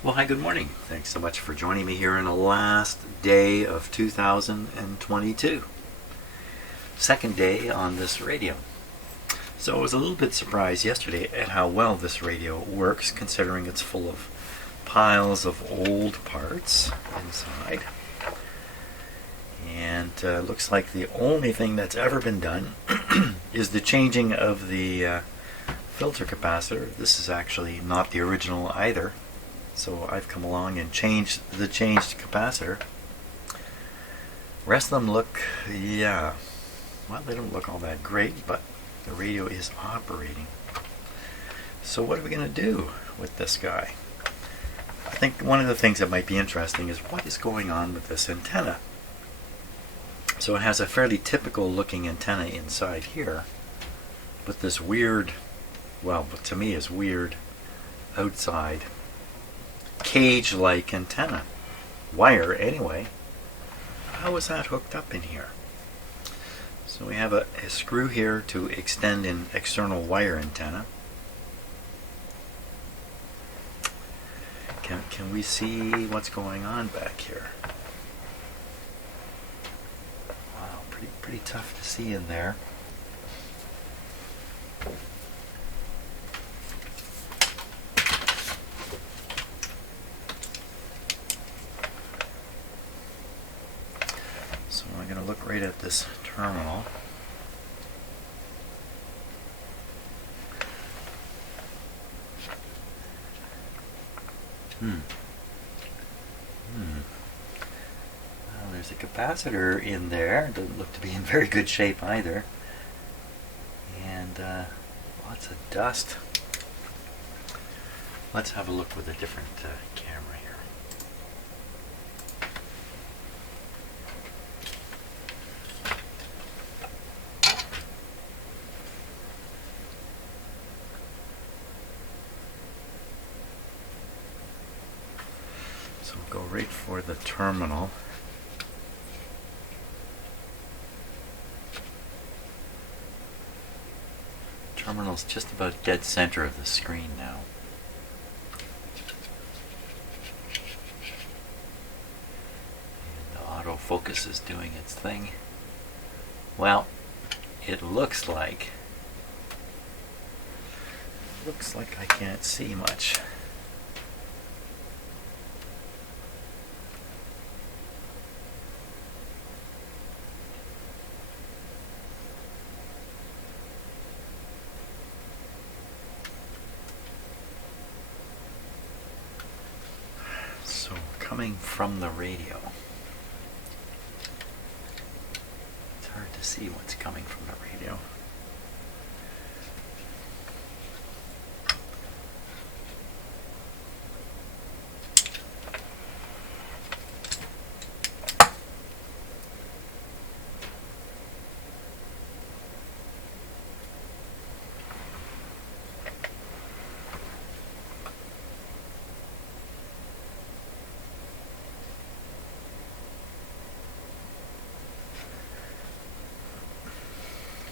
Well, hi, good morning. Thanks so much for joining me here on the last day of 2022. Second day on this radio. So I was a little bit surprised yesterday at how well this radio works, considering it's full of piles of old parts inside. And looks like the only thing that's ever been done is the changing of the filter capacitor. This is actually not the original either. So I've come along and changed the changed capacitor. Rest of them look, well, they don't look all that great, but the radio is operating. So what are we going to do with this guy? I think one of the things that might be interesting is what is going on with this antenna. So it has a fairly typical looking antenna inside here, with this weird, well, to me is weird, outside cage-like antenna. Wire, anyway. How is that hooked up in here? So we have a screw here to extend an external wire antenna. Can we see what's going on back here? Wow, pretty tough to see in there. So I'm going to look right at this terminal. Well, there's a capacitor in there. Doesn't look to be in very good shape either. And lots of dust. Let's have a look with a different camera here. So we'll go right for the terminal. Terminal's just about dead center of the screen now. And the autofocus is doing its thing. Well, it looks like I can't see much. So coming from the radio, it's hard to see what's coming from the radio.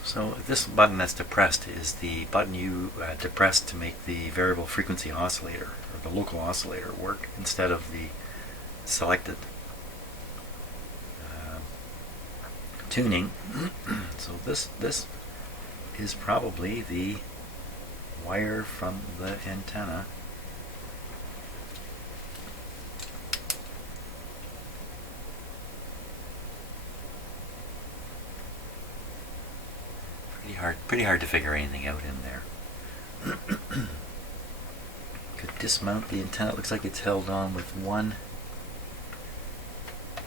So this button that's depressed is the button you depress to make the variable frequency oscillator, or the local oscillator, work instead of the selected tuning. So this is probably the wire from the antenna. Pretty hard to figure anything out in there. Could dismount the antenna. It looks like it's held on with one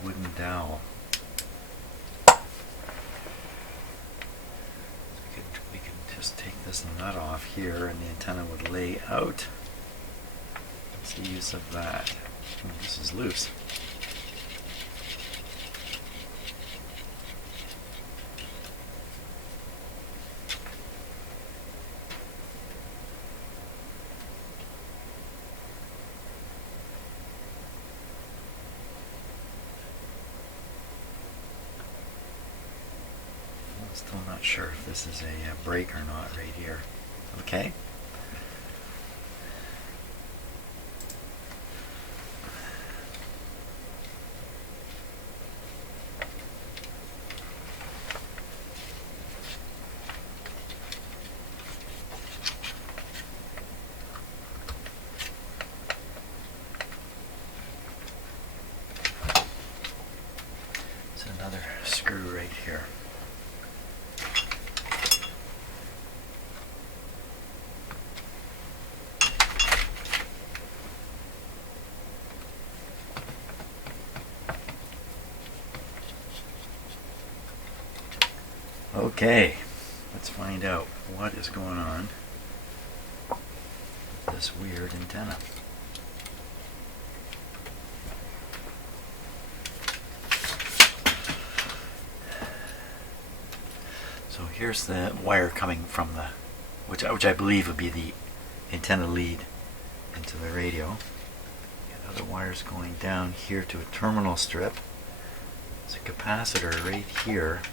wooden dowel. We can just take this nut off here and the antenna would lay out. What's the use of that? Oh, this is loose. Still not sure if this is a break or not right here. Okay. Okay, let's find out what is going on with this weird antenna. So here's the wire coming from the, which I believe would be the antenna lead into the radio. And other wires going down here to a terminal strip. There's a capacitor right here.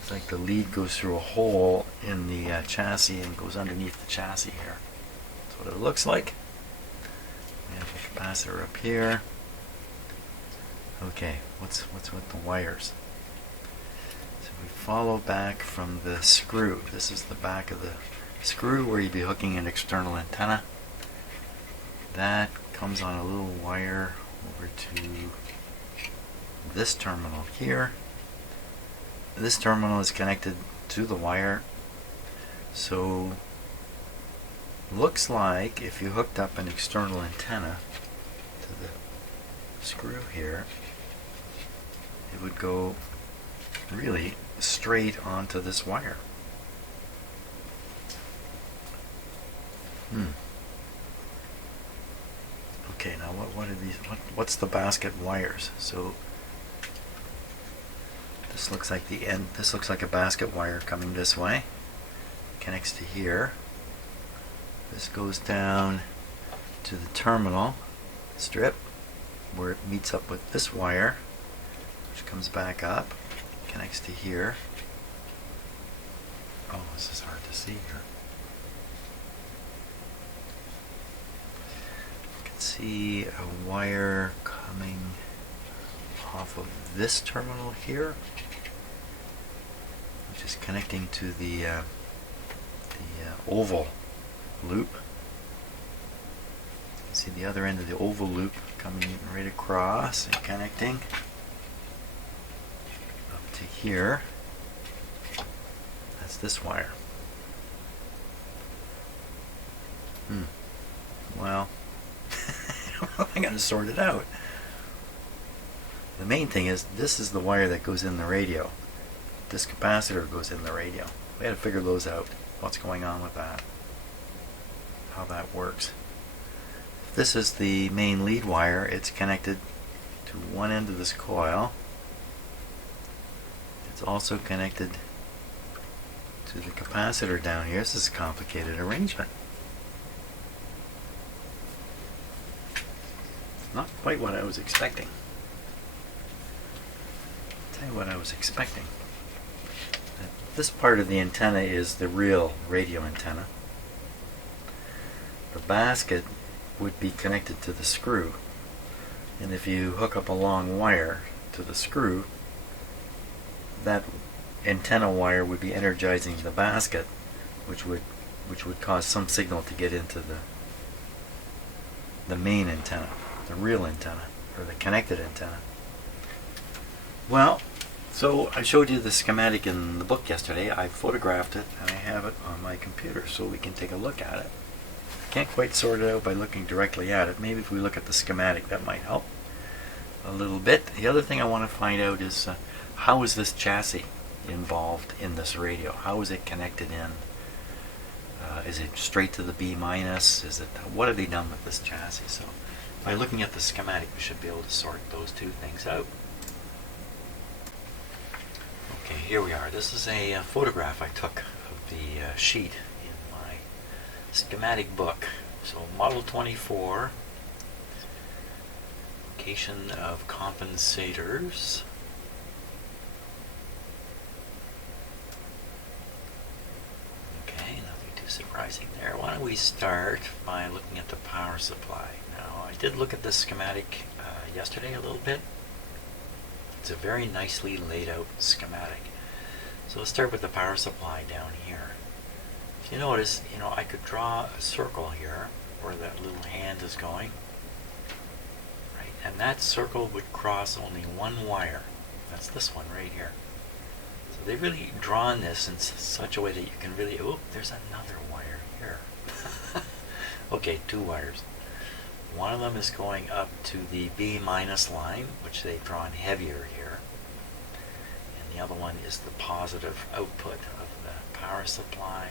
It's like the lead goes through a hole in the chassis and goes underneath the chassis here. That's what it looks like. We have the capacitor up here. Okay, what's with the wires? So we follow back from the screw. This is the back of the screw where you'd be hooking an external antenna. That comes on a little wire over to this terminal here. This terminal is connected to the wire, so looks like if you hooked up an external antenna to the screw here, it would go really straight onto this wire. Okay, now what are these? What's the basket wires? So this looks like the end. This looks like a basket wire coming this way. Connects to here. This goes down to the terminal strip where it meets up with this wire, which comes back up, connects to here. Oh, this is hard to see here. You can see a wire coming off of this terminal here, which is connecting to the oval loop. You can see the other end of the oval loop coming right across and connecting up to here. That's this wire. Well, I'm going to sort it out. The main thing is, this is the wire that goes in the radio. This capacitor goes in the radio. We had to figure those out. What's going on with that? How that works. If this is the main lead wire, it's connected to one end of this coil. It's also connected to the capacitor down here. This is a complicated arrangement. Not quite what I was expecting. Tell you what I was expecting. This part of the antenna is the real radio antenna. The basket would be connected to the screw, and if you hook up a long wire to the screw, that antenna wire would be energizing the basket, which would cause some signal to get into the main antenna, the real antenna, or the connected antenna. Well, so I showed you the schematic in the book yesterday. I photographed it and I have it on my computer so we can take a look at it. I can't quite sort it out by looking directly at it. Maybe if we look at the schematic that might help a little bit. The other thing I want to find out is how is this chassis involved in this radio? How is it connected in? Is it straight to the B minus? What have they done with this chassis? So by looking at the schematic, we should be able to sort those two things out. Okay, here we are. This is a photograph I took of the sheet in my schematic book. So model 24, location of compensators. Okay, nothing too surprising there. Why don't we start by looking at the power supply. Now, I did look at this schematic yesterday a little bit. It's a very nicely laid out schematic. So let's start with the power supply down here. If you notice, I could draw a circle here where that little hand is going. Right? And that circle would cross only one wire. That's this one right here. So they've really drawn this in such a way that you can really, oh, there's another wire here. Okay, two wires. One of them is going up to the B minus line, which they've drawn heavier here. And and the other one is the positive output of the power supply,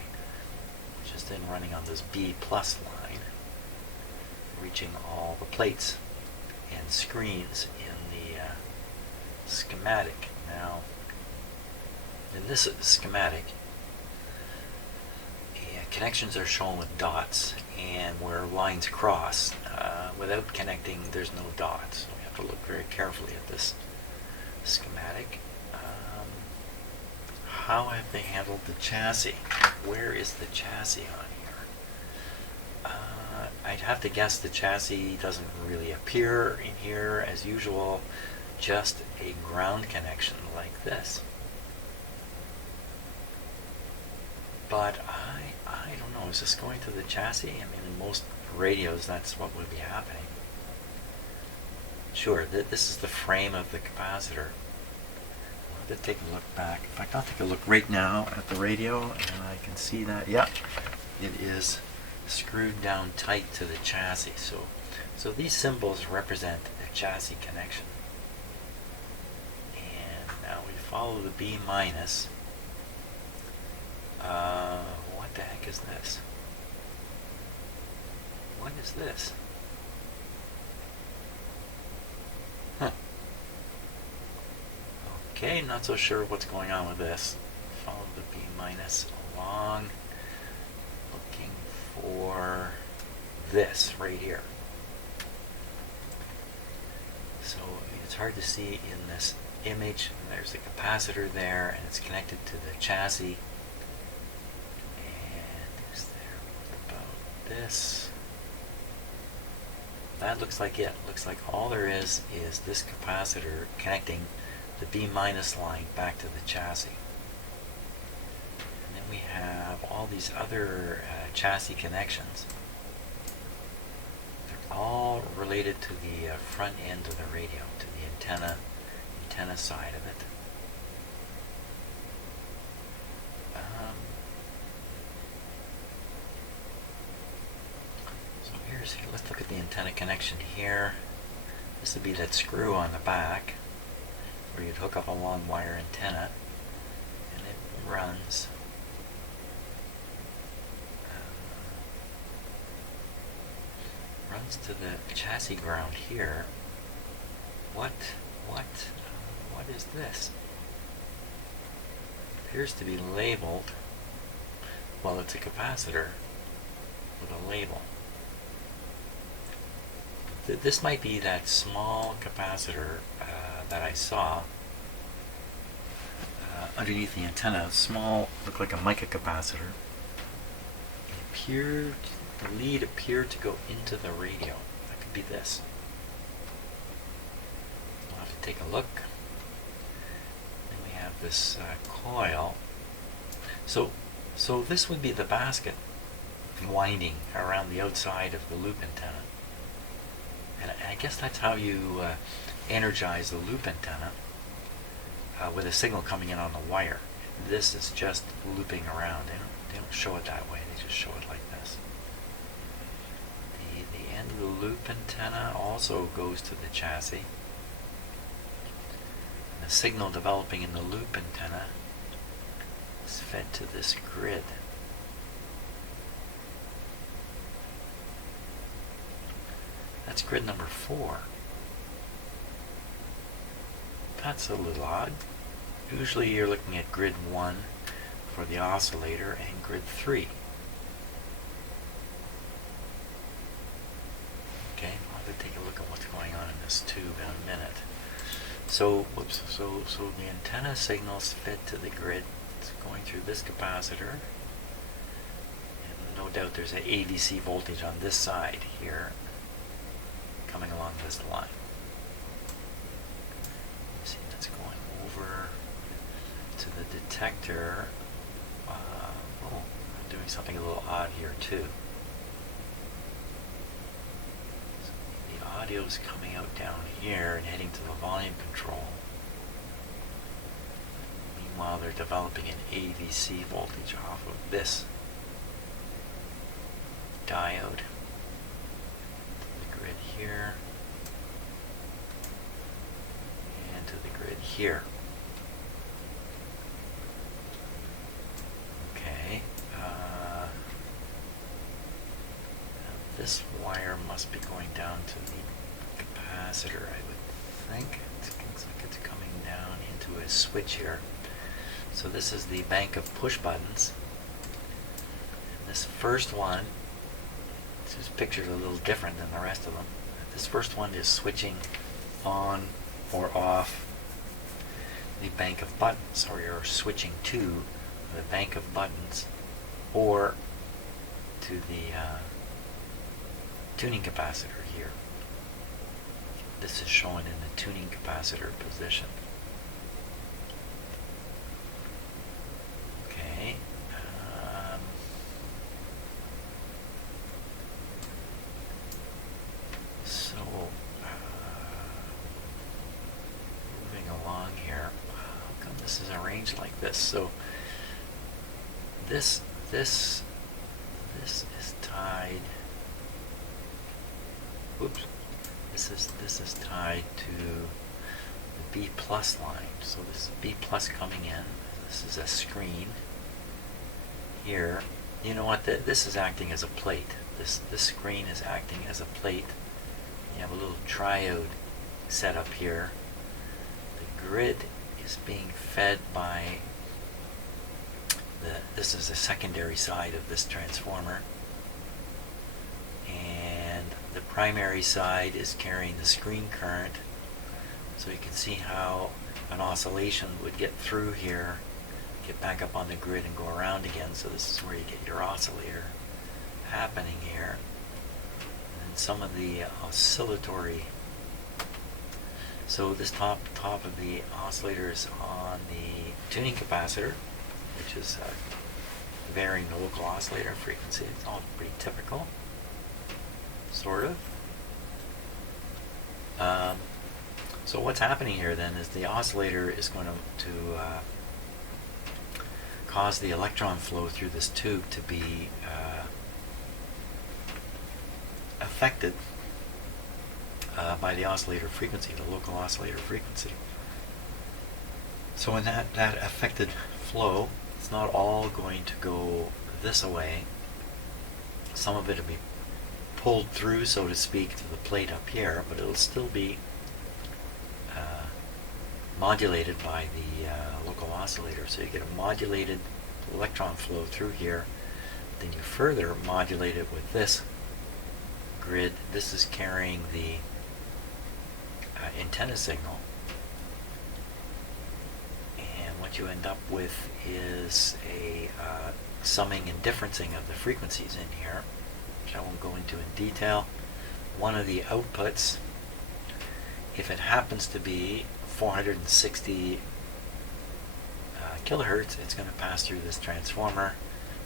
which is then running on this B plus line, reaching all the plates and screens in the schematic. Now, in this schematic, connections are shown with dots, and where lines cross, without connecting, there's no dots. So we have to look very carefully at this schematic. How have they handled the chassis? Where is the chassis on here? I'd have to guess the chassis doesn't really appear in here as usual, just a ground connection like this. But I don't know, is this going to the chassis? I mean, in most radios, that's what would be happening. Sure, this is the frame of the capacitor. I'll have to take a look back. In fact, I'll take a look right now at the radio, and I can see that, yeah, it is screwed down tight to the chassis. So these symbols represent a chassis connection. And now we follow the B minus. What the heck is this? What is this? Huh. Okay, not so sure what's going on with this. Follow the B minus along, looking for this right here. So it's hard to see in this image. There's a capacitor there, and it's connected to the chassis. This. That looks like it. Looks like all there is this capacitor connecting the B minus line back to the chassis. And then we have all these other chassis connections. They're all related to the front end of the radio, to the antenna side of it. Let's look at the antenna connection here. This would be that screw on the back where you'd hook up a long wire antenna, and it runs to the chassis ground here. What is this? Appears to be labeled. Well, it's a capacitor with a label. This might be that small capacitor that I saw underneath the antenna. Small, looked like a mica capacitor. The lead appeared to go into the radio. That could be this. We'll have to take a look. Then we have this coil. So this would be the basket winding around the outside of the loop antenna. And I guess that's how you energize the loop antenna with a signal coming in on the wire. This is just looping around. They don't show it that way. They just show it like this. The end of the loop antenna also goes to the chassis. And the signal developing in the loop antenna is fed to this grid. That's grid number 4. That's a little odd. Usually you're looking at grid 1 for the oscillator and grid 3. Okay, I'll have to take a look at what's going on in this tube in a minute. So the antenna signal's fed to the grid. It's going through this capacitor. And no doubt there's an ADC voltage on this side here, coming along this line. You see that's going over to the detector. I'm doing something a little odd here too. So the audio is coming out down here and heading to the volume control. Meanwhile, they're developing an AVC voltage off of this diode. Grid here and to the grid here. this wire must be going down to the capacitor, I would think. It looks like it's coming down into a switch here. So this is the bank of push buttons. And this first one, this picture's a little different than the rest of them. This first one is switching on or off the bank of buttons, or you're switching to the bank of buttons or to the tuning capacitor here. This is shown in the tuning capacitor position. Okay. So, moving along here. How come this is arranged like this? So, this is tied. Oops. This is tied to the B plus line. So this is B plus coming in. This is a screen here. You know what? This is acting as a plate. This screen is acting as a plate. You have a little triode set up here. The grid is being fed by this is the secondary side of this transformer, and the primary side is carrying the screen current. So you can see how an oscillation would get through here, get back up on the grid and go around again. So this is where you get your oscillator happening here. And some of the oscillatory, so this top of the oscillator is on the tuning capacitor, which is varying the local oscillator frequency. It's all pretty typical, sort of. So what's happening here then is the oscillator is going to cause the electron flow through this tube to be affected by the oscillator frequency, the local oscillator frequency. So in that affected flow, it's not all going to go this way. Some of it will be pulled through, so to speak, to the plate up here, but it'll still be modulated by the local oscillator. So you get a modulated electron flow through here. Then you further modulate it with this grid. This is carrying the antenna signal. And what you end up with is a summing and differencing of the frequencies in here, which I won't go into in detail. One of the outputs, if it happens to be 460 kilohertz, it's going to pass through this transformer.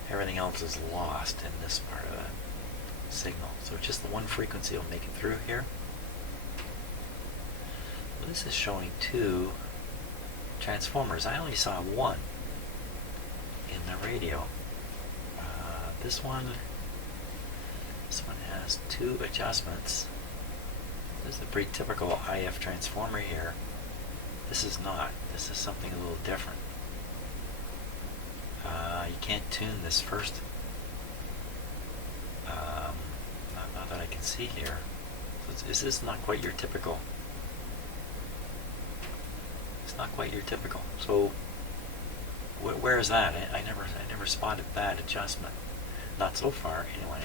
Everything else is lost in this part of the signal. So just the one frequency will make it through here. Well, this is showing two transformers. I only saw one in the radio. This one has two adjustments. This is a pretty typical IF transformer here. This is not. This is something a little different. You can't tune this first. Not that I can see here. So this is not quite your typical. It's not quite your typical. So where is that? I never spotted that adjustment. Not so far, anyway.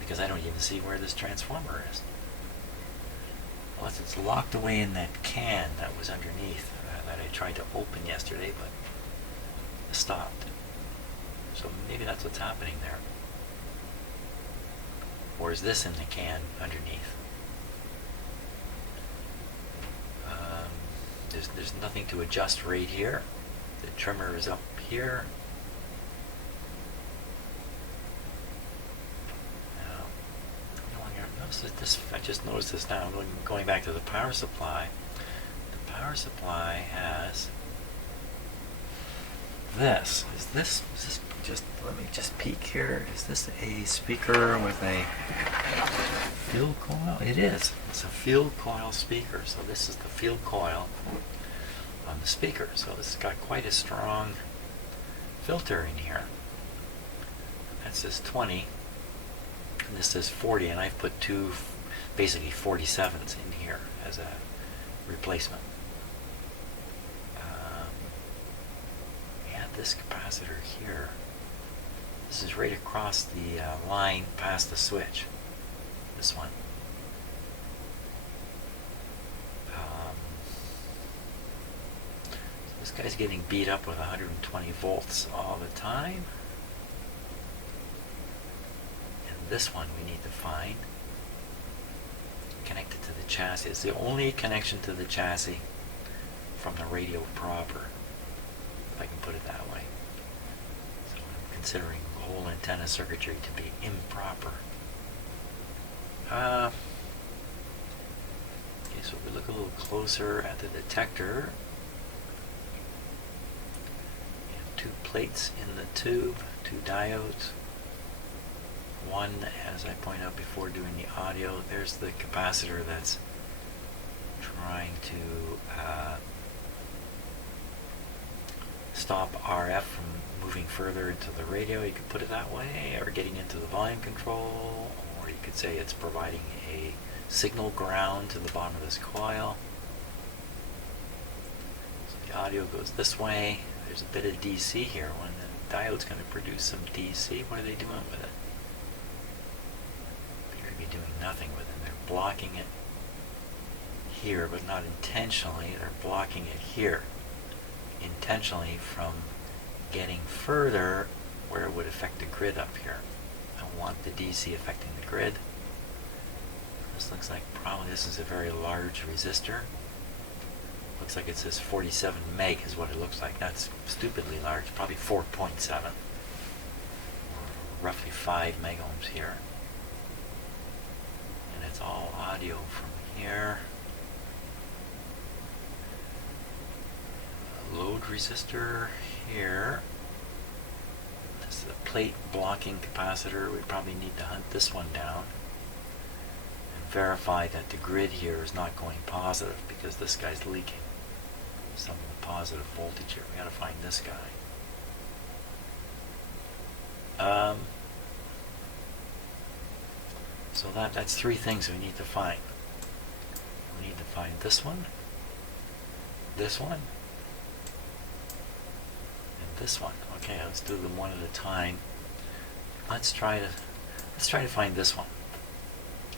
Because I don't even see where this transformer is. Unless it's locked away in that can that was underneath that I tried to open yesterday, but it stopped. So maybe that's what's happening there. Or is this in the can underneath? There's nothing to adjust right here. The trimmer is up here. I just noticed this now. I'm going back to the power supply. The power supply has this. Is this just, let me just peek here. Is this a speaker with a field coil? It is. It's a field coil speaker. So this is the field coil on the speaker. So this has got quite a strong filter in here. That's just 20. and this says 40, and I've put two basically 47s in here as a replacement. We have this capacitor here. This is right across the line past the switch. This one. So this guy's getting beat up with 120 volts all the time. And this one we need to find. Connected to the chassis. It's the only connection to the chassis from the radio proper, if I can put it that way. So I'm considering the whole antenna circuitry to be improper. Okay, so if we look a little closer at the detector, we have two plates in the tube, two diodes. One, as I pointed out before doing the audio, there's the capacitor that's trying to stop RF from moving further into the radio. You could put it that way, or getting into the volume control, or you could say it's providing a signal ground to the bottom of this coil. So the audio goes this way. There's a bit of DC here. When the diode's going to produce some DC, what are they doing with it? Be doing nothing with it. They're blocking it here, but not intentionally. They're blocking it here intentionally from getting further where it would affect the grid up here. I want the DC affecting the grid. This looks like probably this is a very large resistor. Looks like it says 47 meg is what it looks like. That's stupidly large, probably 4.7 or roughly 5 megohms here. It's all audio from here. A load resistor here. This is a plate blocking capacitor. We probably need to hunt this one down and verify that the grid here is not going positive, because this guy's leaking some of the positive voltage here. We gotta find this guy. So that's three things we need to find. We need to find this one, and this one. Okay, let's do them one at a time. Let's try to find this one.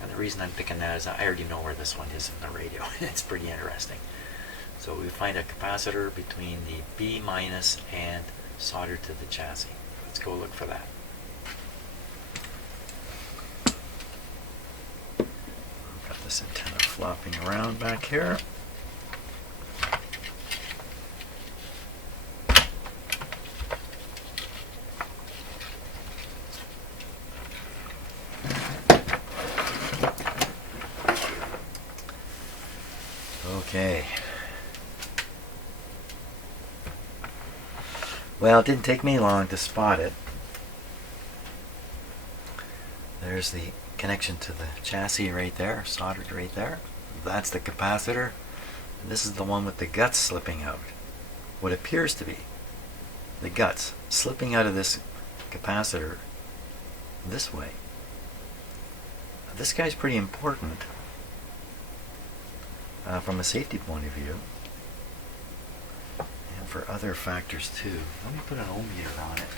And the reason I'm picking that is I already know where this one is in the radio. It's pretty interesting. So we find a capacitor between the B minus and soldered to the chassis. Let's go look for that. This antenna flopping around back here. Okay. Well, it didn't take me long to spot it. There's the connection to the chassis right there, soldered right there. That's the capacitor. And this is the one with the guts slipping out. What appears to be the guts slipping out of this capacitor this way. This guy's pretty important from a safety point of view, and for other factors too. Let me put an ohm meter on it.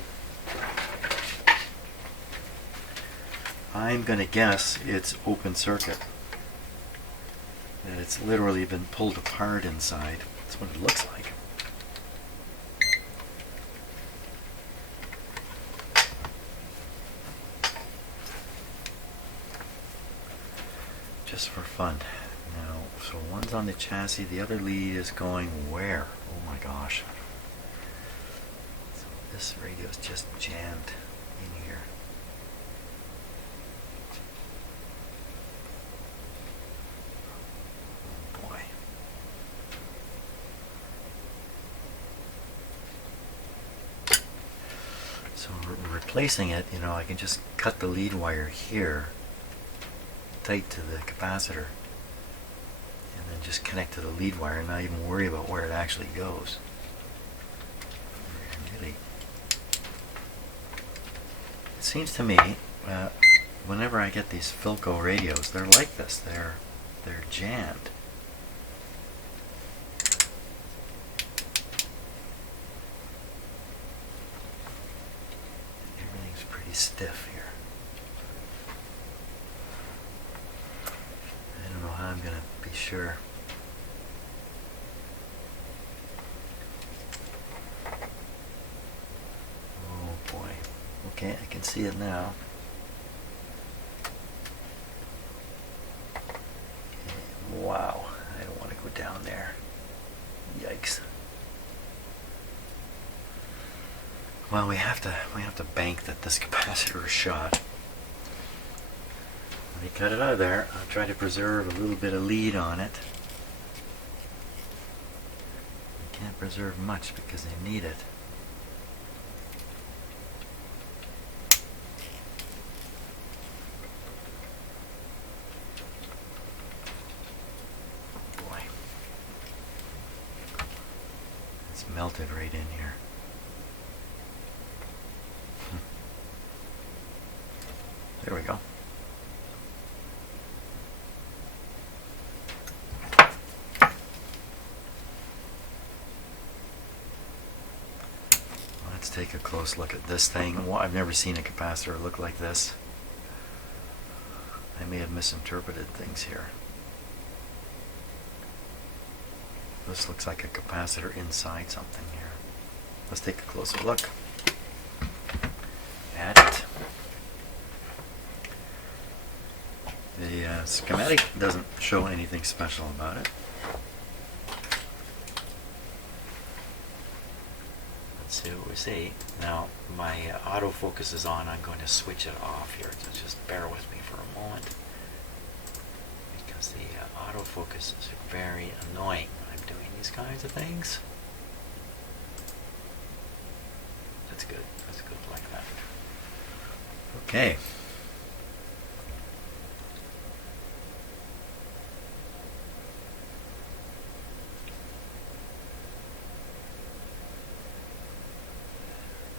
I'm going to guess it's open circuit. That it's literally been pulled apart inside. That's what it looks like. Just for fun. Now, so one's on the chassis, the other lead is going where? Oh my gosh. So this radio is just jammed in here. So replacing it, I can just cut the lead wire here tight to the capacitor and then just connect to the lead wire and not even worry about where it actually goes. Really, it seems to me whenever I get these Philco radios, they're like this. They're jammed. Everything's pretty stiff here. I don't know how I'm gonna be sure. Oh boy. Okay, I can see it now. Wow, I don't want to go down there. Yikes. Well, we have to bank that this capacitor is shot. Let me cut it out of there. I'll try to preserve a little bit of lead on it. You can't preserve much because they need it. Boy. It's melted right in here. There we go. Let's take a close look at this thing. Well, I've never seen a capacitor look like this. I may have misinterpreted things here. This looks like a capacitor inside something here. Let's take a closer look at it. The schematic doesn't show anything special about it. Let's see what we see. Now, my autofocus is on. I'm going to switch it off here. So just bear with me for a moment, because the autofocus is very annoying when I'm doing these kinds of things. That's good. That's good like that. Okay.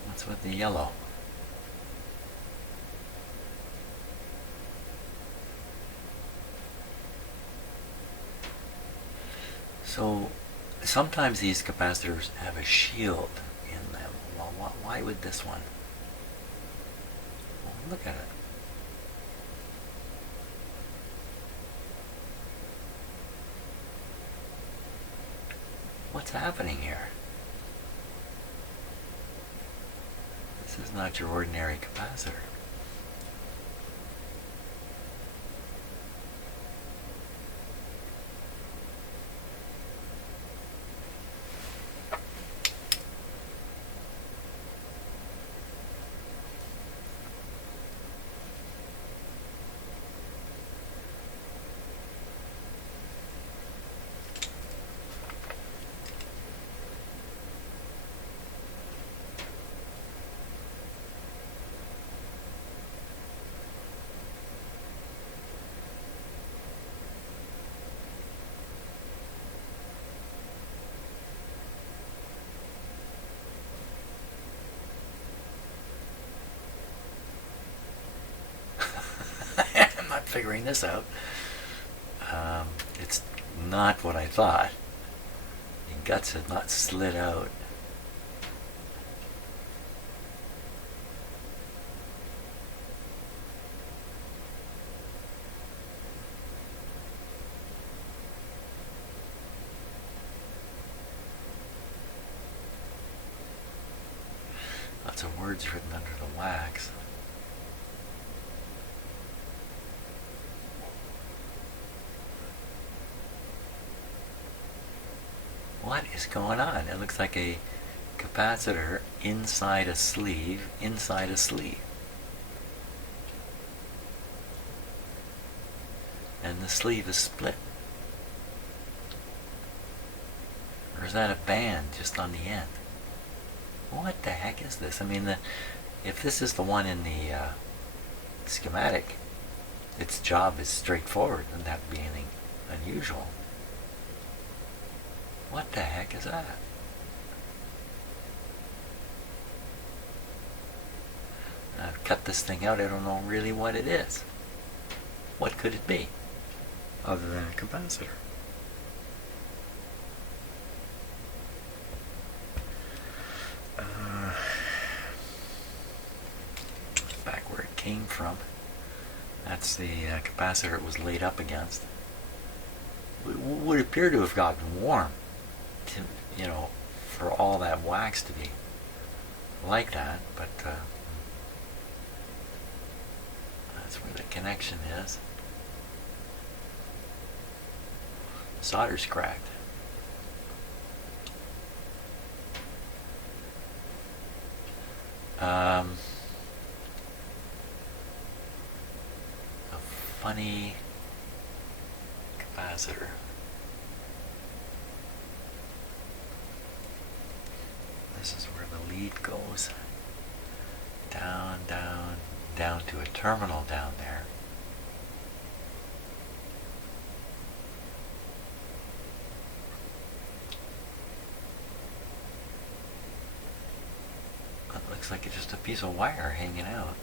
What's with the yellow? So sometimes these capacitors have a shield in them. Well, why would this one? Well, look at it. What's happening here? This is not your ordinary capacitor. I'm not figuring this out. It's not what I thought. The guts had not slid out. Lots of words written under the wax. What is going on? It looks like a capacitor inside a sleeve, inside a sleeve. And the sleeve is split. Or is that a band just on the end? What the heck is this? I mean, if this is the one in the schematic, its job is straightforward. Doesn't have to be anything unusual. What the heck is that? I've cut this thing out. I don't know really what it is. What could it be? Other than a capacitor. Back where it came from. That's the capacitor it was laid up against. It would appear to have gotten warm, for all that wax to be like that, but that's where the connection is. Solder's cracked. A funny capacitor. This is where the lead goes. Down, down, down to a terminal down there. It looks like it's just a piece of wire hanging out.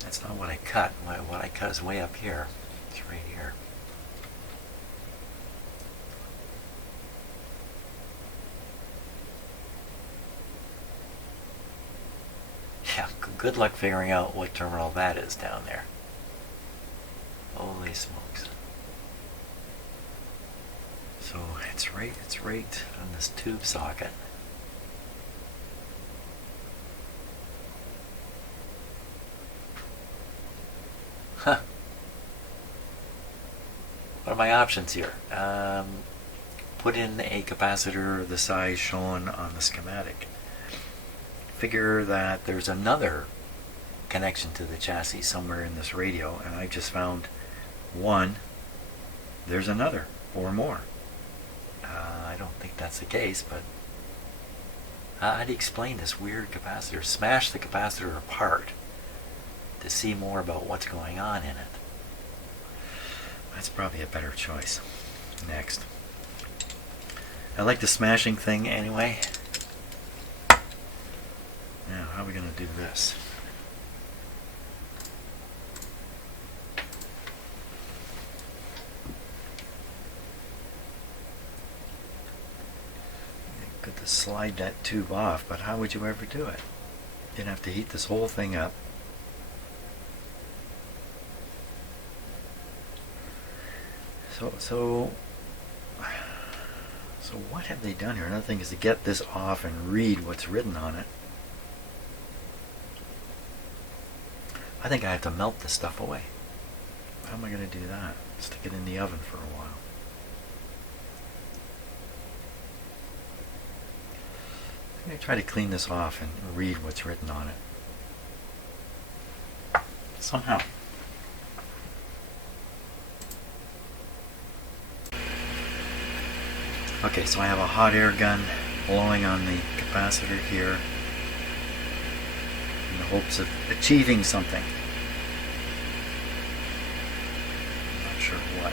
That's not what I cut. What I cut is way up here. It's right here. Yeah, good luck figuring out what terminal that is down there. Holy smokes. So it's right on this tube socket. Huh. What are my options here? Put in a capacitor the size shown on the schematic. Figure that there's another connection to the chassis somewhere in this radio, and I just found one. There's another, or more. I don't think that's the case, but I'd explain this weird capacitor. Smash the capacitor apart to see more about what's going on in it. That's probably a better choice. Next. I like the smashing thing anyway. Now, how are we going to do this? Good to slide that tube off, but how would you ever do it? You'd have to heat this whole thing up. So what have they done here? Another thing is to get this off and read what's written on it. I think I have to melt this stuff away. How am I going to do that? Stick it in the oven for a while. I'm going to try to clean this off and read what's written on it. Somehow. Okay, so I have a hot air gun blowing on the capacitor here in the hopes of achieving something. I'm not sure what.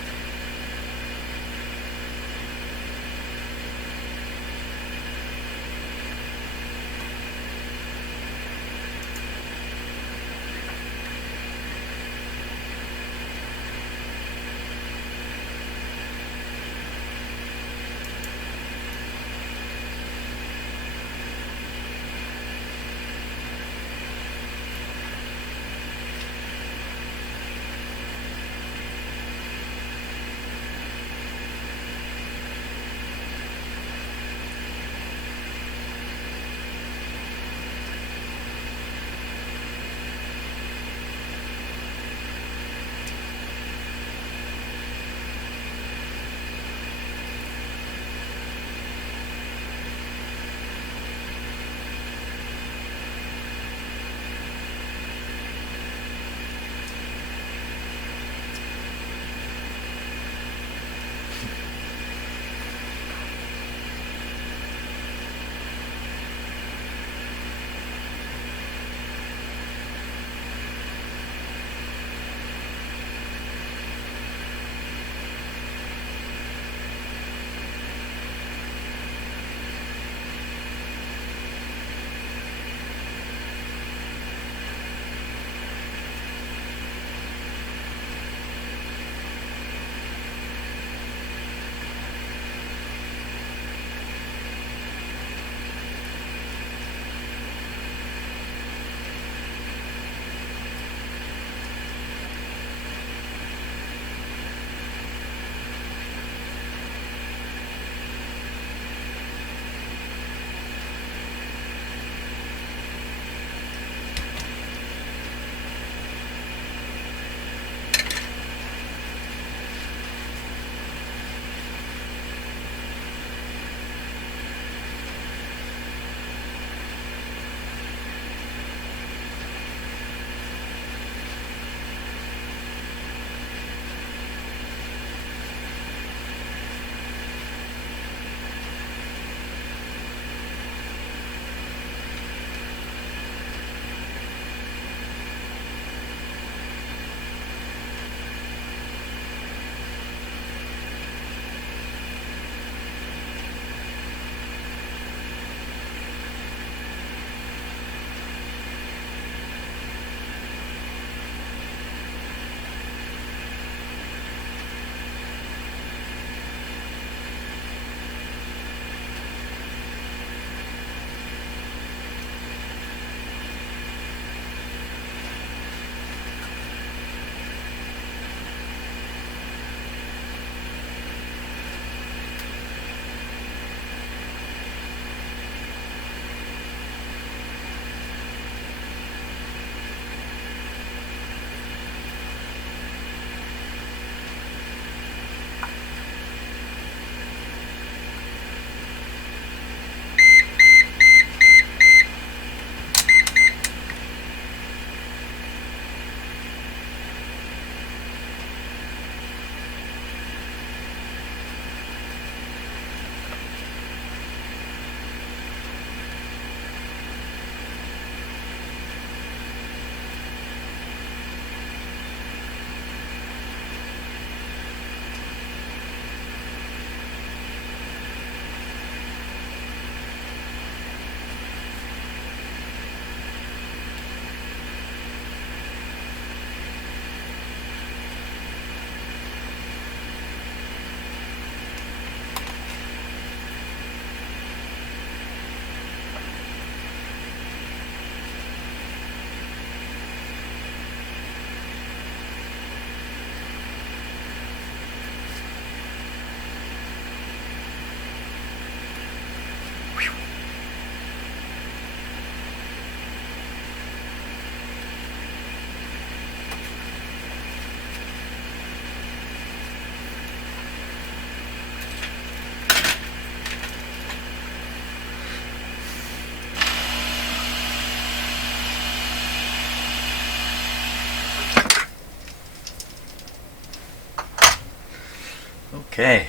Okay,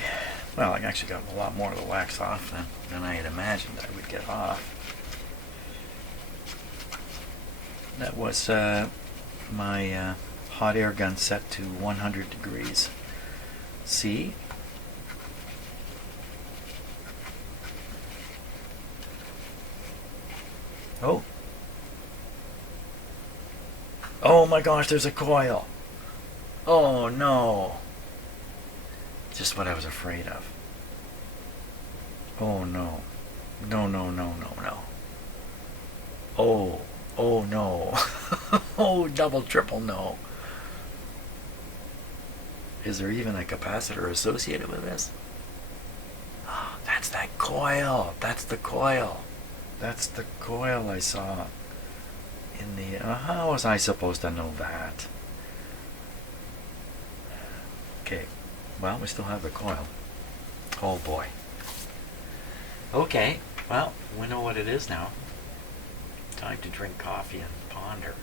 well, I actually got a lot more of the wax off than I had imagined I would get off. That was my hot air gun set to 100 degrees C. Oh. Oh my gosh, there's a coil. Oh no. Just what I was afraid of. Oh no. No, no, no, no, no. Oh no. Oh, double, triple no. Is there even a capacitor associated with this? Oh, that's that coil. That's the coil. That's the coil I saw in the... how was I supposed to know that? Okay. Well, we still have the coil. Oh boy. Okay. Well, we know what it is now. Time to drink coffee and ponder.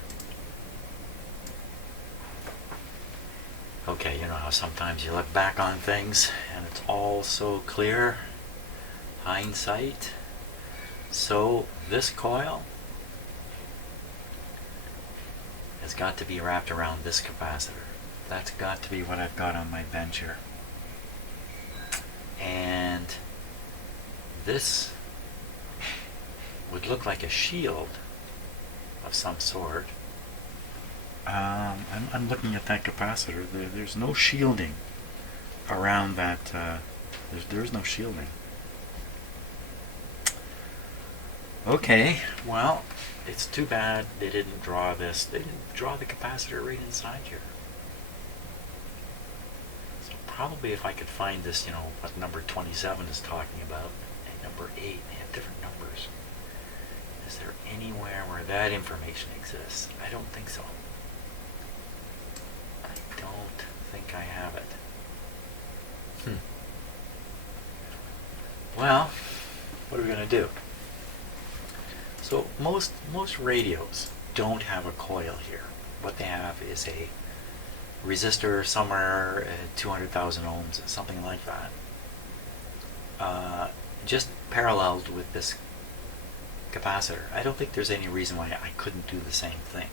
Okay, you know how sometimes you look back on things and it's all so clear. Hindsight. So this coil has got to be wrapped around this capacitor. That's got to be what I've got on my bench here. And this would look like a shield of some sort. I'm looking at that capacitor. There's no shielding around that. There's no shielding. Okay, well, it's too bad they didn't draw this. They didn't draw the capacitor right inside here. So probably if I could find this, you know, what number 27 is talking about, and number 8, they have different numbers. Is there anywhere where that information exists? I don't think so. I don't think I have it. Well, what are we going to do? So most radios don't have a coil here. What they have is a resistor somewhere at 200,000 ohms, something like that, just paralleled with this capacitor. I don't think there's any reason why I couldn't do the same thing.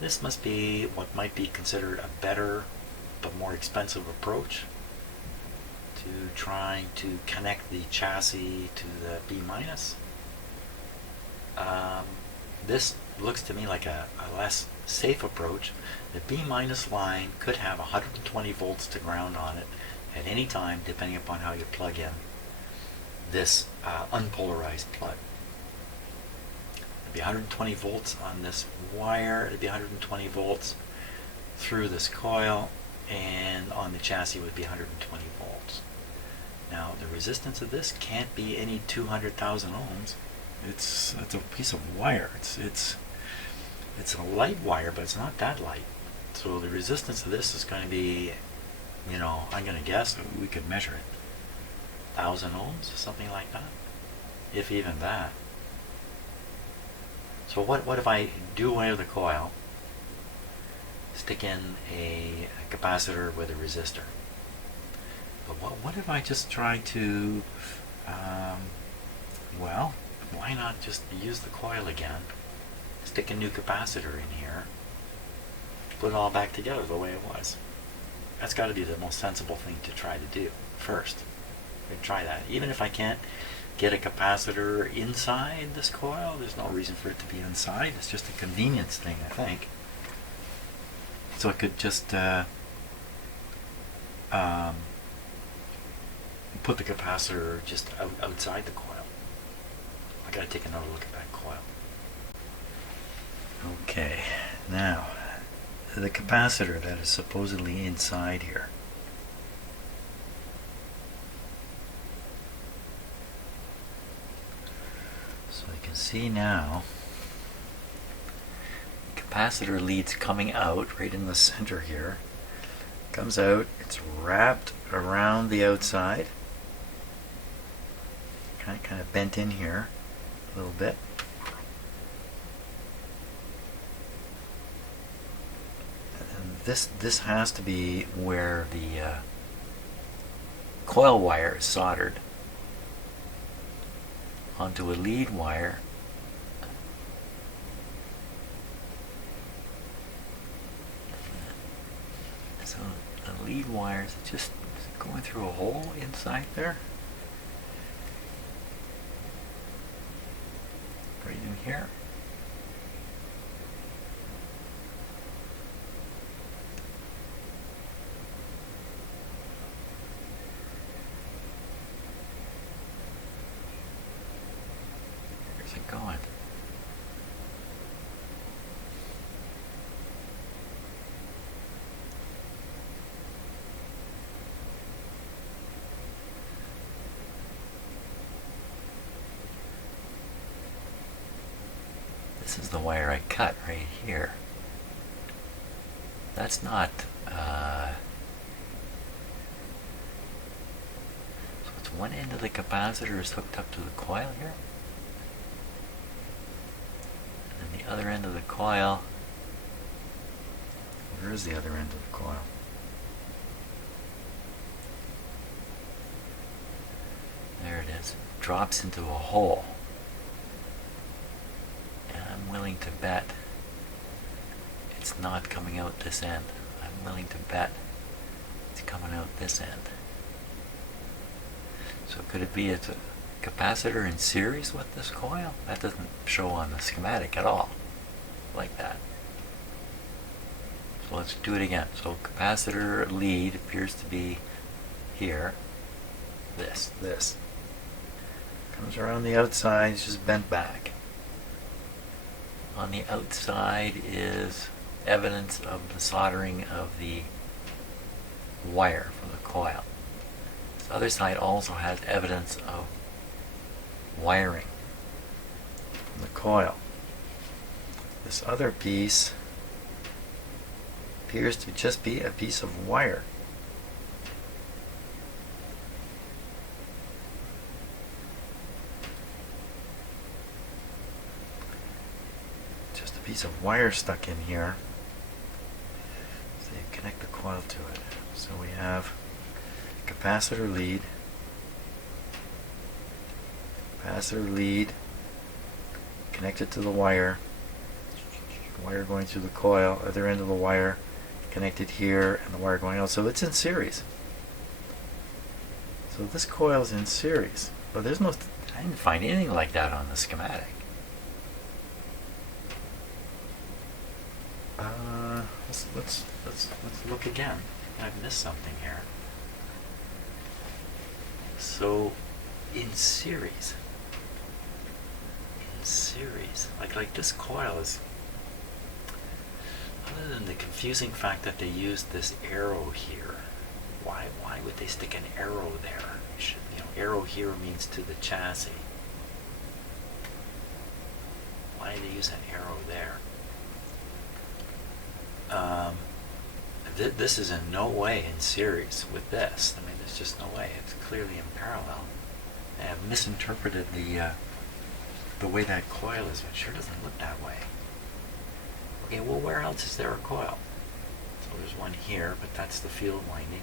This must be what might be considered a better but more expensive approach to trying to connect the chassis to the B minus. This looks to me like a less safe approach. The B minus line could have 120 volts to ground on it at any time, depending upon how you plug in this unpolarized plug. It'd be 120 volts on this wire, it'd be 120 volts through this coil, and on the chassis would be 120 volts. Now the resistance of this can't be any 200,000 ohms. It's a piece of wire. It's a light wire, but it's not that light. So the resistance of this is going to be, you know, I'm going to guess we could measure it, 1,000 ohms, something like that, if even that. So what if I do away with the coil, stick in a capacitor with a resistor? But what if I just try to, well, why not just use the coil again, stick a new capacitor in here, put it all back together the way it was? That's got to be the most sensible thing to try to do first. We'd try that. Even if I can't get a capacitor inside this coil, there's no reason for it to be inside. It's just a convenience thing, I think. So it could just put the capacitor just outside the coil. I gotta take another look at that coil. Okay, now the capacitor that is supposedly inside here. So you can see now the capacitor lead's coming out right in the center here. Comes out, it's wrapped around the outside, kind of bent in here a little bit. And this has to be where coil wire is soldered onto a lead wire. So the lead wire is just going through a hole inside there. Right in here. Where's it going? This is the wire I cut right here. That's not, so it's one end of the capacitor is hooked up to the coil here. And then the other end of the coil, Where is the other end of the coil? there it is, drops into a hole. And I'm willing to bet it's not coming out this end. I'm willing to bet it's coming out this end. So could it be it's a capacitor in series with this coil? That doesn't show on the schematic at all, like that. So let's do it again. So capacitor lead appears to be here. This. Comes around the outside, it's just bent back. On the outside is evidence of the soldering of the wire for the coil. This other side also has evidence of wiring from the coil. This other piece appears to just be a piece of wire. Just a piece of wire stuck in here. So you connect the coil to it. So we have capacitor lead, connected to the wire going through the coil, other end of the wire connected here, and the wire going out. So it's in series. So this coil is in series, but there's no. I didn't find anything like that on the schematic. Let's look again. I've missed something here. So, in series, like this coil is, other than the confusing fact that they used this arrow here, why would they stick an arrow there? Arrow here means to the chassis. Why did they use an arrow there? This is in no way in series with this. I mean, there's just no way. It's clearly in parallel. I have misinterpreted the way that coil is. It sure doesn't look that way. Okay, well, where else is there a coil? So there's one here, but that's the field winding.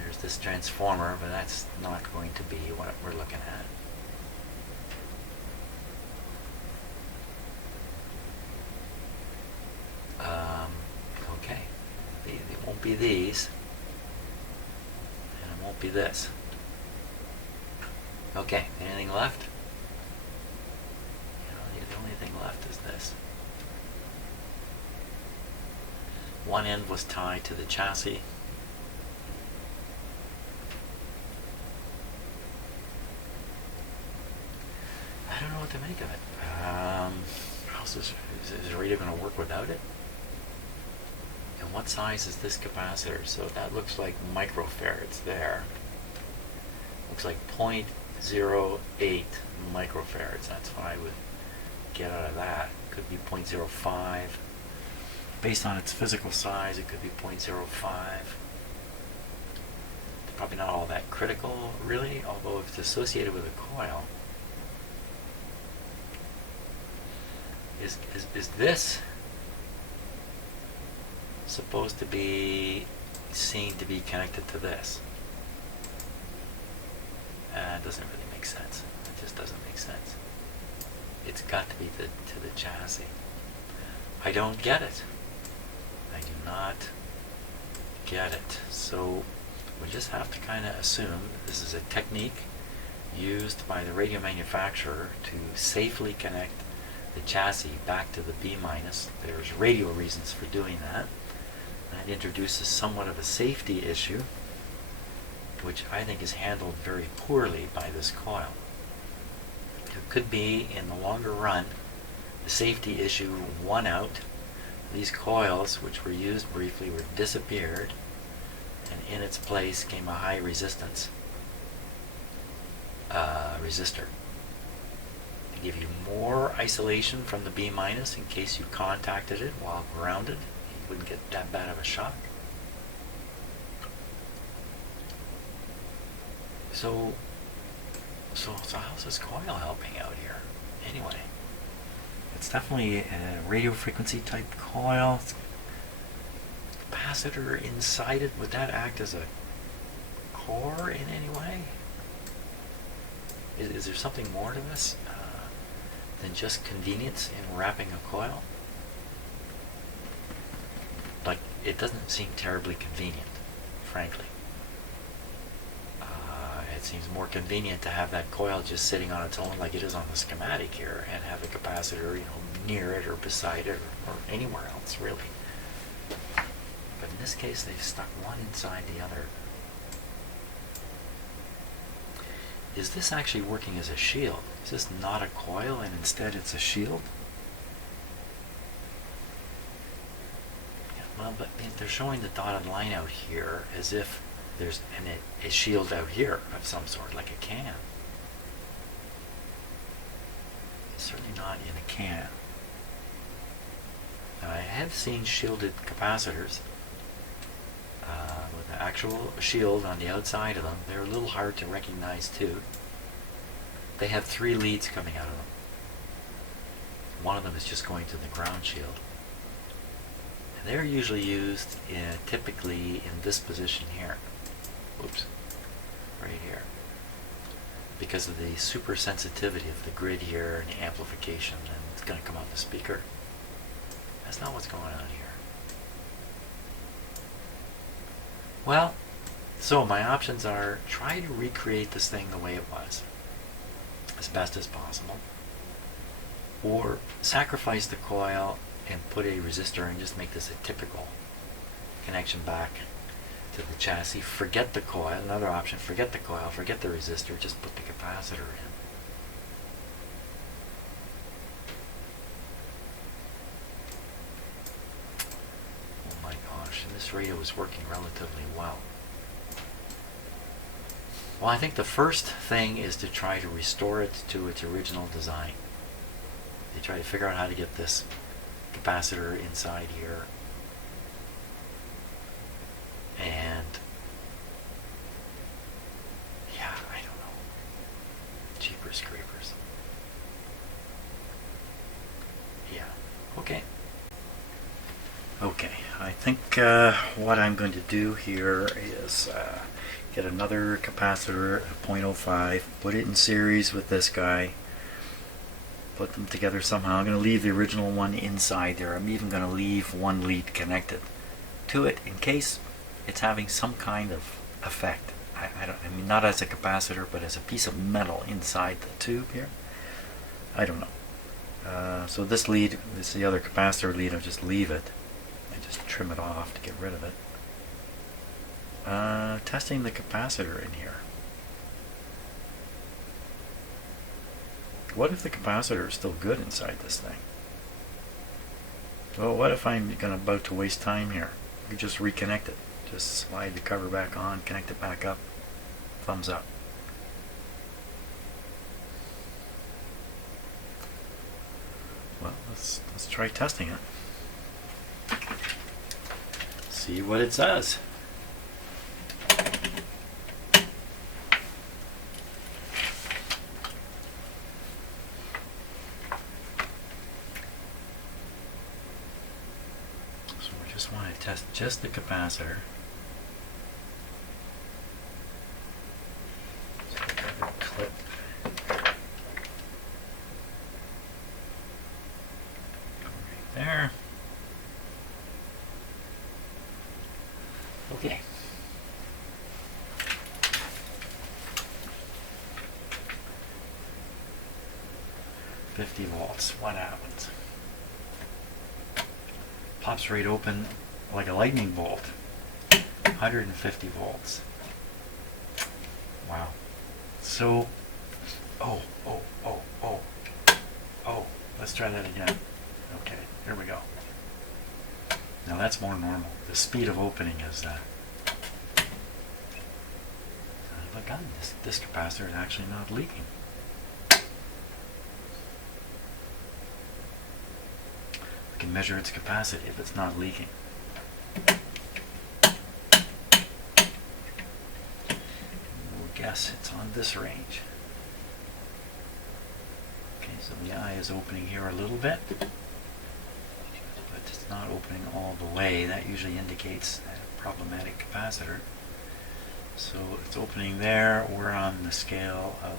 There's this transformer, but that's not going to be what we're looking at. Okay, it won't be these, and it won't be this. Okay, anything left? The only thing left is this. One end was tied to the chassis. I don't know what to make of it. Is the radio going to work without it? And what size is this capacitor? So that looks like microfarads there. Looks like 0.08 microfarads. That's what I would get out of that. Could be 0.05. Based on its physical size, it could be 0.05. Probably not all that critical, really, although if it's associated with a coil. Is this supposed to be seen to be connected to this? doesn't really make sense. It just doesn't make sense. It's got to be to the chassis. I don't get it. I do not get it. So we just have to kind of assume this is a technique used by the radio manufacturer to safely connect the chassis back to the B-. There's radio reasons for doing that. That introduces somewhat of a safety issue, which I think is handled very poorly by this coil. There could be, in the longer run, the safety issue won out. These coils, which were used briefly, were disappeared, and in its place came a high resistance resistor to give you more isolation from the B- in case you contacted it while grounded. You wouldn't get that bad of a shock. So how's this coil helping out here? Anyway, it's definitely a radio frequency type coil. Capacitor inside it, would that act as a core in any way? Is there something more to this than just convenience in wrapping a coil? Like, it doesn't seem terribly convenient, frankly. It seems more convenient to have that coil just sitting on its own like it is on the schematic here, and have the capacitor, near it or beside it or anywhere else, really. But in this case, they've stuck one inside the other. Is this actually working as a shield? Is this not a coil and instead it's a shield? Yeah, well, but they're showing the dotted line out here as if there's a shield out here of some sort, like a can. It's certainly not in a can. Now, I have seen shielded capacitors with an actual shield on the outside of them. They're a little hard to recognize too. They have 3 leads coming out of them. One of them is just going to the ground shield. And they're usually used typically in this position here. Oops, right here. Because of the super sensitivity of the grid here and the amplification, and it's going to come out the speaker. That's not what's going on here. Well, so my options are try to recreate this thing the way it was, as best as possible, or sacrifice the coil and put a resistor and just make this a typical connection back to the chassis. Forget the coil. Another option, forget the coil, forget the resistor, just put the capacitor in. Oh my gosh, and this radio is working relatively well. Well, I think the first thing is to try to restore it to its original design. You try to figure out how to get this capacitor inside here. And yeah, I don't know. Jeepers creepers. Yeah. Okay. Okay. I think what I'm going to do here is get another capacitor, a 0.05, put it in series with this guy, put them together somehow. I'm going to leave the original one inside there. I'm even going to leave one lead connected to it in case it's having some kind of effect. I mean, not as a capacitor, but as a piece of metal inside the tube here. I don't know. So this lead, this is the other capacitor lead. I'll just leave it and just trim it off to get rid of it. Testing the capacitor in here. What if the capacitor is still good inside this thing? Well, what if I'm about to waste time here? You just reconnect it. Just slide the cover back on, connect it back up. Thumbs up. Well, let's try testing it. See what it says. Just want to test just the capacitor. So 50 volts. What happens? Pops right open like a lightning bolt. 150 volts. Wow. So, oh, let's try that again. Okay, here we go. Now that's more normal. The speed of opening is look on this capacitor is actually not leaking. We can measure its capacity if it's not leaking. We'll guess it's on this range. Okay, so the eye is opening here a little bit, but it's not opening all the way. That usually indicates a problematic capacitor. So it's opening there. We're on the scale of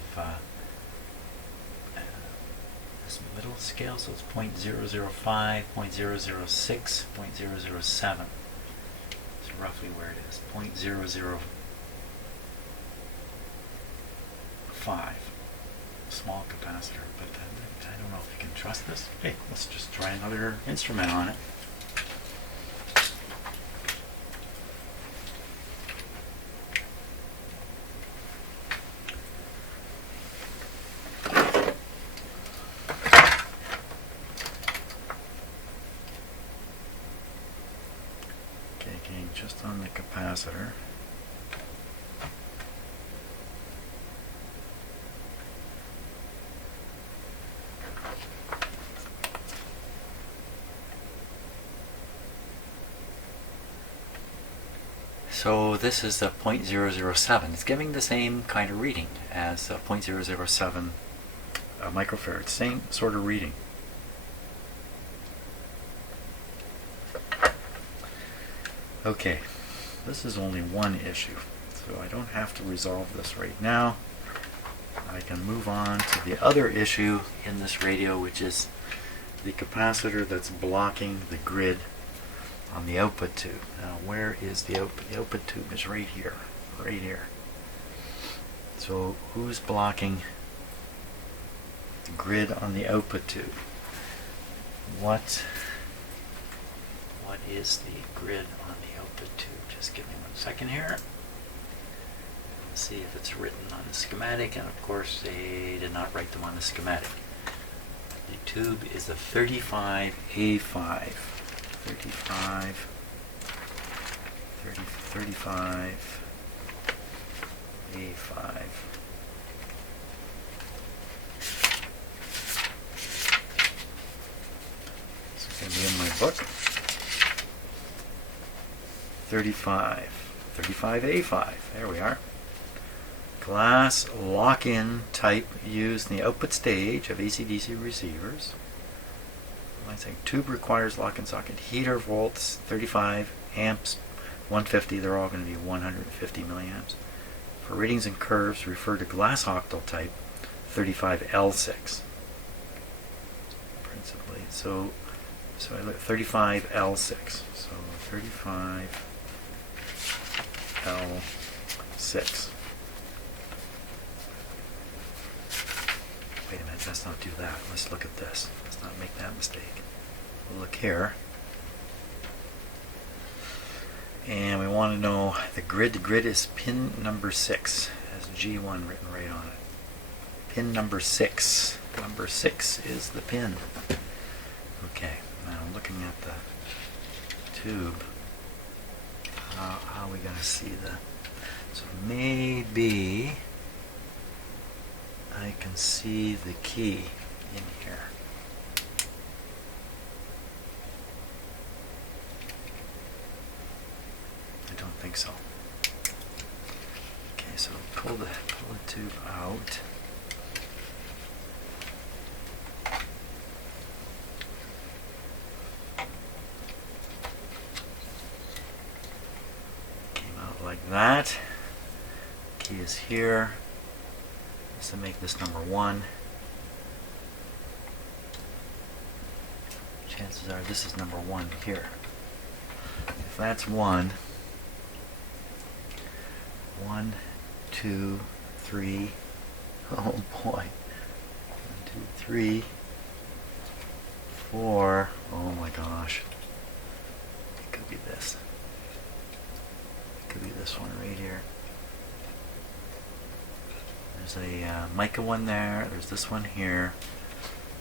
this middle scale, so it's 0.005, 0.006, 0.007. That's roughly where it is. 0.005. Small capacitor, but I don't know if you can trust this. Hey, let's just try another instrument on it. Okay, just on the capacitor. So this is a 0.007. It's giving the same kind of reading as a 0.007 microfarad. Same sort of reading. Okay, this is only one issue, so I don't have to resolve this right now. I can move on to the other issue in this radio, which is the capacitor that's blocking the grid on the output tube. Now, where is the output? The output tube is right here, right here. So, who's blocking the grid on the output tube? What is the grid on the output tube? Just give me 1 second here. Let's see if it's written on the schematic, and of course they did not write them on the schematic. The tube is a 35A5. 35 A5. This is going to be in my book. 35A5. There we are. Glass lock-in type used in the output stage of AC/DC receivers. I'm saying tube requires lock-in socket. Heater volts 35 amps, 150. They're all going to be 150 milliamps. For readings and curves, refer to glass octal type 35L6. Principally, so I look 35L6. So 35L6. Wait a minute, let's not do that. Let's look at this. Let's not make that mistake. We'll look here. And we want to know the grid. The grid is pin number 6. It has G1 written right on it. Pin number 6. Number 6 is the pin. Okay, now looking at the tube. How are we going to see the... So maybe I can see the key in here. I don't think so. Okay, so pull the tube out. Came out like that. Key is here. To make this number 1. Chances are this is number 1 here. If that's 1, 1, 2, 3, oh boy, 1, 2, 3, Or, oh my gosh, it could be this. It could be this one right here. There's a mica one there. There's this one here.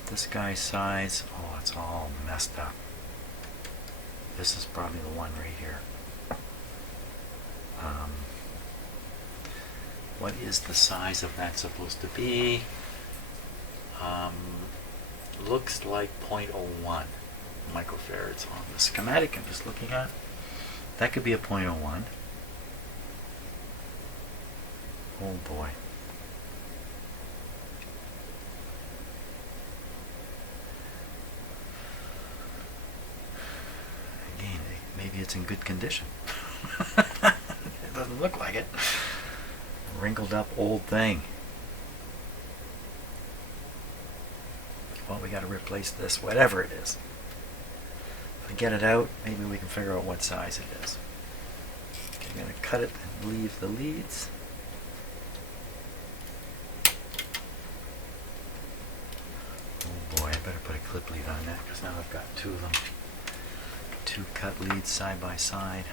This guy's size. Oh, it's all messed up. This is probably the one right here. What is the size of that supposed to be? Looks like 0.01 microfarads on the schematic I'm just looking at. That could be a 0.01. Oh boy. Again, maybe it's in good condition. It doesn't look like it. Wrinkled up old thing. Well, we got to replace this, whatever it is. If we get it out, maybe we can figure out what size it is. Okay, I'm going to cut it and leave the leads. Oh boy, I better put a clip lead on that because now I've got two of them. Two cut leads side by side.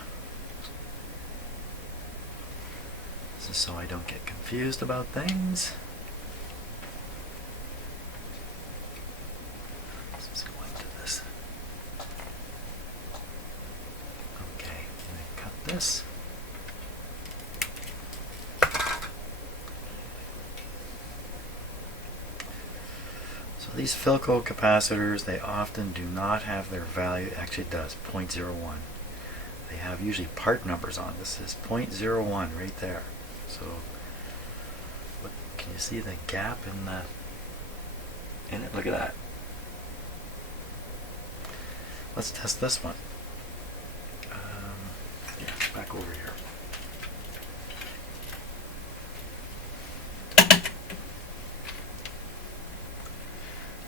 This is so I don't get confused about things. Let's go into this. Okay, and then cut this. So these Philco capacitors, they often do not have their value. Actually, it does, 0.01. They have usually part numbers on this. This is 0.01 right there. So, what, can you see the gap in it? Look at that. Let's test this one. Yeah, back over here.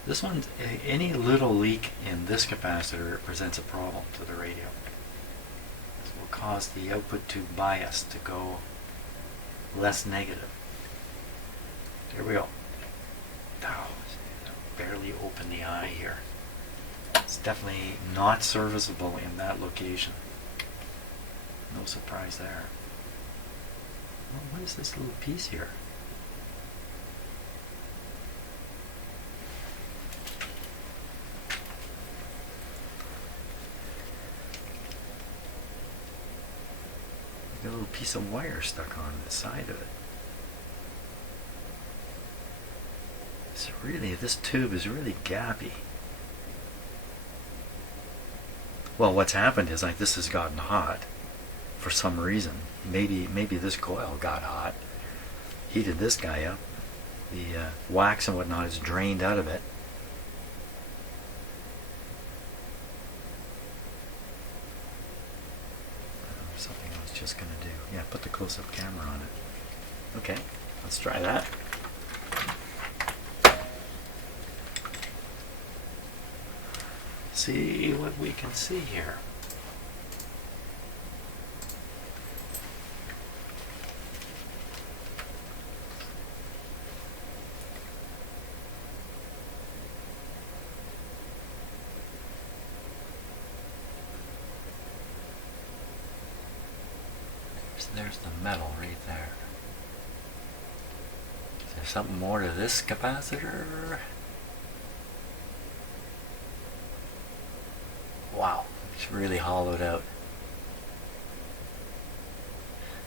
This one, any little leak in this capacitor presents a problem to the radio. This will cause the output tube bias to go less negative. There we go. Oh, barely open the eye here. It's definitely not serviceable in that location. No surprise there. Well, what is this little piece here? Got a little piece of wire stuck on the side of it. It's really, this tube is really gappy. Well, what's happened is like this has gotten hot for some reason. Maybe this coil got hot, heated this guy up. The wax and whatnot is drained out of it. Something I was just going to do. Yeah, put the close-up camera on it. Okay, let's try that. See what we can see here. There's the metal right there. Is there something more to this capacitor? Wow, it's really hollowed out.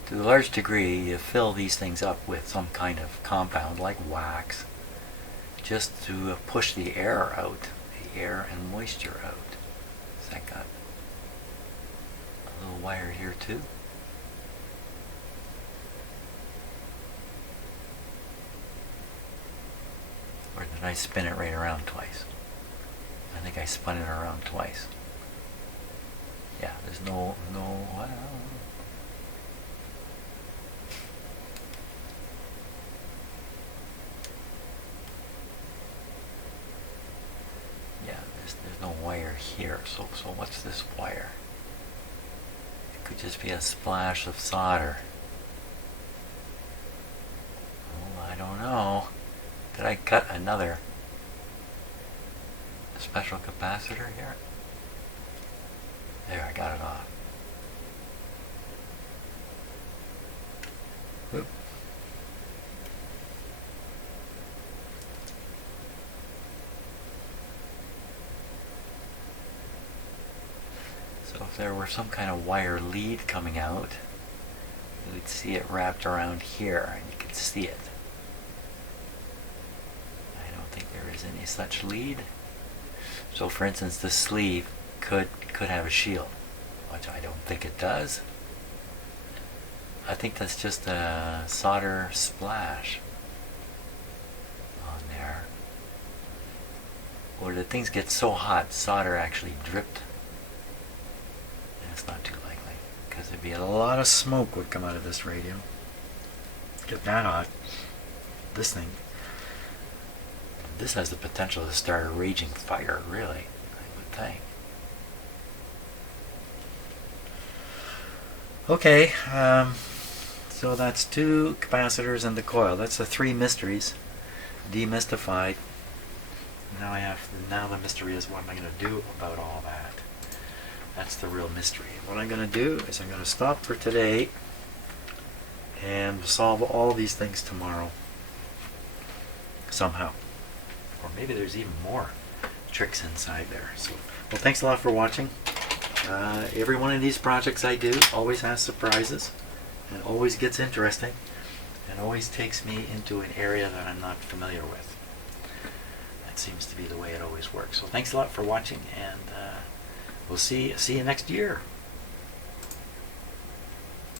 To a large degree, you fill these things up with some kind of compound like wax just to push the air out, the air and moisture out. So I got a little wire here too. Or did I spin it right around twice? I think I spun it around twice. Yeah, there's no, well. Yeah, there's no wire here. So what's this wire? It could just be a splash of solder. Oh, I don't know. Did I cut another special capacitor here. There, I got it off. Oop. So if there were some kind of wire lead coming out, you would see it wrapped around here, and you could see it. I don't think there is any such lead. So for instance, the sleeve could have a shield, which I don't think it does. I think that's just a solder splash on there. Or the things get so hot, solder actually dripped. And it's not too likely, because there'd be a lot of smoke would come out of this radio. Get that hot. This thing. This has the potential to start a raging fire, really, I would think. Okay, so that's 2 capacitors and the coil. That's the 3 mysteries demystified. Now the mystery is, what am I going to do about all that? That's the real mystery. What I'm going to do is I'm going to stop for today and solve all these things tomorrow somehow. Or maybe there's even more tricks inside there. So, well, thanks a lot for watching. Every one of these projects I do always has surprises and always gets interesting and always takes me into an area that I'm not familiar with. That seems to be the way it always works. So thanks a lot for watching, and we'll see you next year.